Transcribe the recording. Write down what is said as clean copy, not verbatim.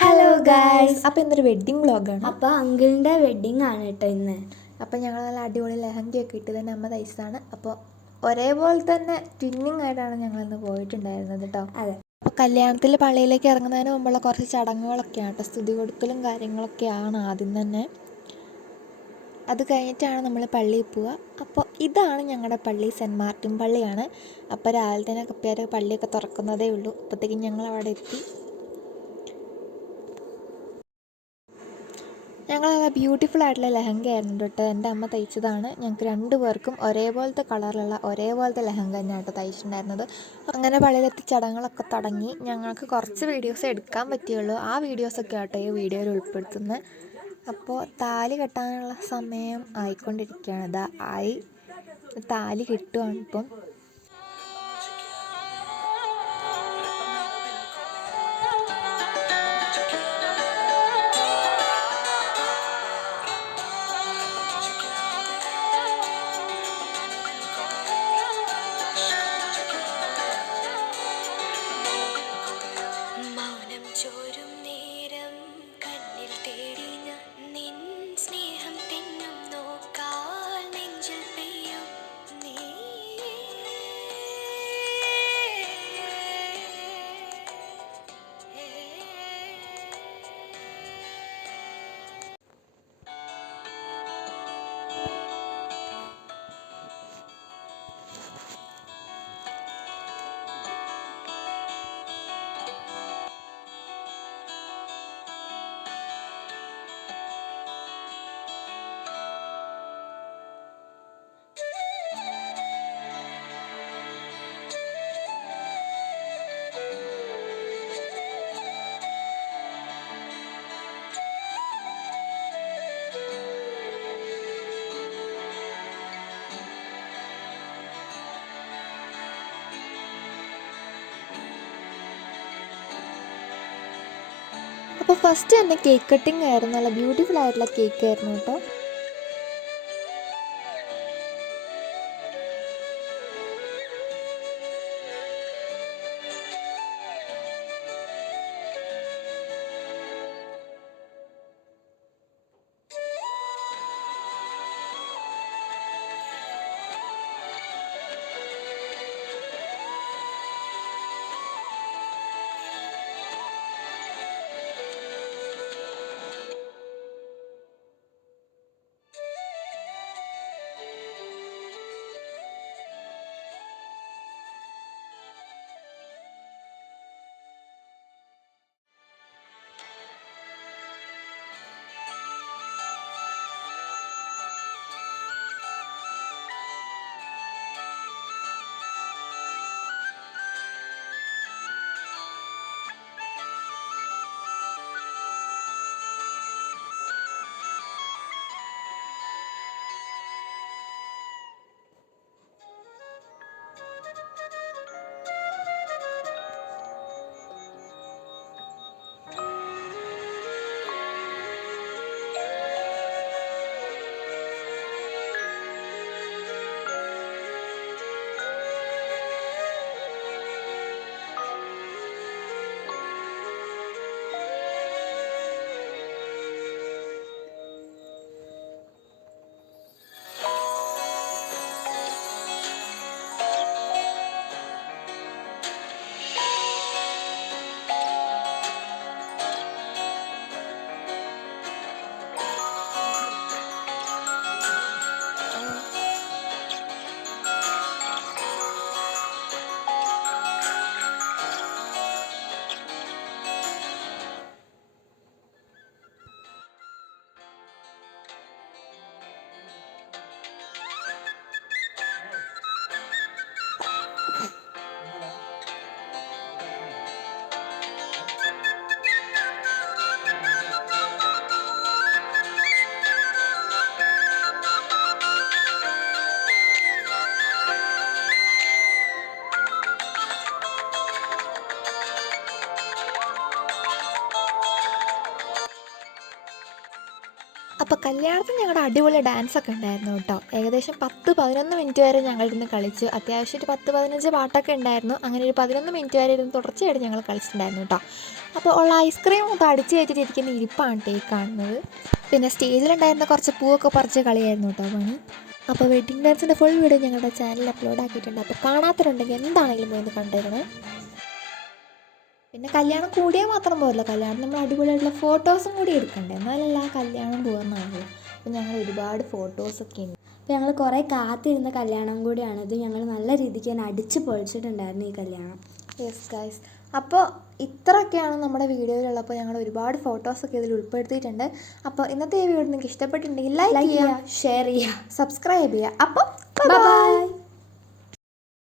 Hello guys. അപ്പോൾ ഇന്നൊരു wedding വ്ളോഗാണ്. അപ്പോൾ അങ്കിളിൻ്റെ വെഡ്ഡിങ് ആണ് കേട്ടോ ഇന്ന്. അപ്പോൾ ഞങ്ങൾ നല്ല അടിപൊളി ലെഹങ്കയൊക്കെ ഇട്ട് തന്നെ അമ്മ തയ്ച്ചതാണ്. അപ്പോൾ ഒരേപോലെ തന്നെ ട്വിന്നിങ് ആയിട്ടാണ് ഞങ്ങളിന്ന് പോയിട്ടുണ്ടായിരുന്നത് കേട്ടോ. അതെ. അപ്പോൾ കല്യാണത്തിൽ പള്ളിയിലേക്ക് ഇറങ്ങുന്നതിന് മുമ്പുള്ള കുറച്ച് ചടങ്ങുകളൊക്കെയാണ് കേട്ടോ. സ്തുതി കൊടുക്കലും കാര്യങ്ങളൊക്കെയാണ് ആദ്യം തന്നെ. അത് കഴിഞ്ഞിട്ടാണ് നമ്മൾ പള്ളിയിൽ പോവുക. അപ്പോൾ ഇതാണ് ഞങ്ങളുടെ പള്ളി, സെൻറ്റ് മാർട്ടിൻ പള്ളിയാണ്. അപ്പോൾ രാവിലെ തന്നെ കപ്പിയാർ പള്ളിയൊക്കെ തുറക്കുന്നതേ ഉള്ളൂ. അപ്പോഴത്തേക്കും ഞങ്ങൾ അവിടെ എത്തി. ഞങ്ങൾ നല്ല ബ്യൂട്ടിഫുൾ ആയിട്ടുള്ള ലെഹങ്ക ആയിരുന്നു കേട്ടോ. എൻ്റെ അമ്മ തയ്ച്ചതാണ്. ഞങ്ങൾക്ക് 2 പേർക്കും ഒരേപോലത്തെ കളറിലുള്ള ഒരേപോലത്തെ ലെഹങ്ക തന്നെയാണ് കേട്ടോ തയ്ച്ചിട്ടുണ്ടായിരുന്നത്. അങ്ങനെ പള്ളിയിലെത്തി ചടങ്ങുകളൊക്കെ തുടങ്ങി. ഞങ്ങൾക്ക് കുറച്ച് വീഡിയോസ് എടുക്കാൻ പറ്റുള്ളൂ. ആ വീഡിയോസൊക്കെ ആട്ടോ ഈ വീഡിയോയിൽ ഉൾപ്പെടുത്തുന്നത്. അപ്പോൾ താലി കെട്ടാനുള്ള സമയം ആയിക്കൊണ്ടിരിക്കുകയാണ്. ഇതാ ആയി, താലി കിട്ടുവാണ് ഇപ്പം. അപ്പോൾ ഫസ്റ്റ് തന്നെ കേക്ക് കട്ടിങ് ആയിരുന്നു. നല്ല ബ്യൂട്ടിഫുൾ ആയിട്ടുള്ള കേക്ക് ആയിരുന്നു കേട്ടോ. അപ്പോൾ കല്യാണത്തിന് ഞങ്ങളുടെ അടിപൊളി ഡാൻസൊക്കെ ഉണ്ടായിരുന്നു കേട്ടോ. ഏകദേശം 10-11 മിനിറ്റ് വരെ ഞങ്ങളിരുന്ന് കളിച്ചു. അത്യാവശ്യം ഒരു 10-15 പാട്ടൊക്കെ ഉണ്ടായിരുന്നു. അങ്ങനെ ഒരു 11 മിനിറ്റ് വരെ ഇരുന്ന് തുടർച്ചയായിട്ട് ഞങ്ങൾ കളിച്ചിട്ടുണ്ടായിരുന്നു കേട്ടോ. അപ്പോൾ ഉള്ള ഐസ്ക്രീം മൊത്തം അടിച്ച് കയറ്റിട്ടിരിക്കുന്ന ഇരിപ്പാണ് ഈ കാണുന്നത്. പിന്നെ സ്റ്റേജിലുണ്ടായിരുന്ന കുറച്ച് പൂവൊക്കെ പറിച്ച് കളിയായിരുന്നു കേട്ടോ പണി. അപ്പോൾ വെഡ്ഡിങ് ഡാൻസിൻ്റെ ഫുൾ വീഡിയോ ഞങ്ങളുടെ ചാനലിൽ അപ്ലോഡ് ആക്കിയിട്ടുണ്ട്. അപ്പോൾ കാണാത്തവരുണ്ടെങ്കിൽ എന്താണെങ്കിലും പോയി കണ്ടിരുന്നത്. പിന്നെ കല്യാണം കൂടിയാൽ മാത്രം പോരല്ലോ, കല്യാണം നമ്മൾ അടിപൊളിയായിട്ടുള്ള ഫോട്ടോസും കൂടി എടുക്കണ്ടേ, എന്നാലല്ല കല്യാണം പൂർണ്ണമാകുള്ളൂ. അപ്പോൾ ഞങ്ങൾ ഒരുപാട് ഫോട്ടോസൊക്കെ ഉണ്ട്. അപ്പോൾ ഞങ്ങൾ കുറേ കാത്തിരുന്ന കല്യാണം കൂടിയാണിത്. ഞങ്ങൾ നല്ല രീതിക്ക് തന്നെ അടിച്ച് പൊളിച്ചിട്ടുണ്ടായിരുന്നു ഈ കല്യാണം. യെസ് ഗൈസ്, അപ്പോൾ ഇത്രയൊക്കെയാണ് നമ്മുടെ വീഡിയോയിലുള്ളപ്പോൾ ഞങ്ങൾ ഒരുപാട് ഫോട്ടോസൊക്കെ ഇതിൽ ഉൾപ്പെടുത്തിയിട്ടുണ്ട്. അപ്പോൾ ഇന്നത്തെ ഈ വീഡിയോ നിങ്ങൾക്ക് ഇഷ്ടപ്പെട്ടിട്ടുണ്ടെങ്കിൽ ലൈക്ക് ചെയ്യുക, ഷെയർ ചെയ്യുക, സബ്സ്ക്രൈബ് ചെയ്യുക. അപ്പോൾ ബൈ.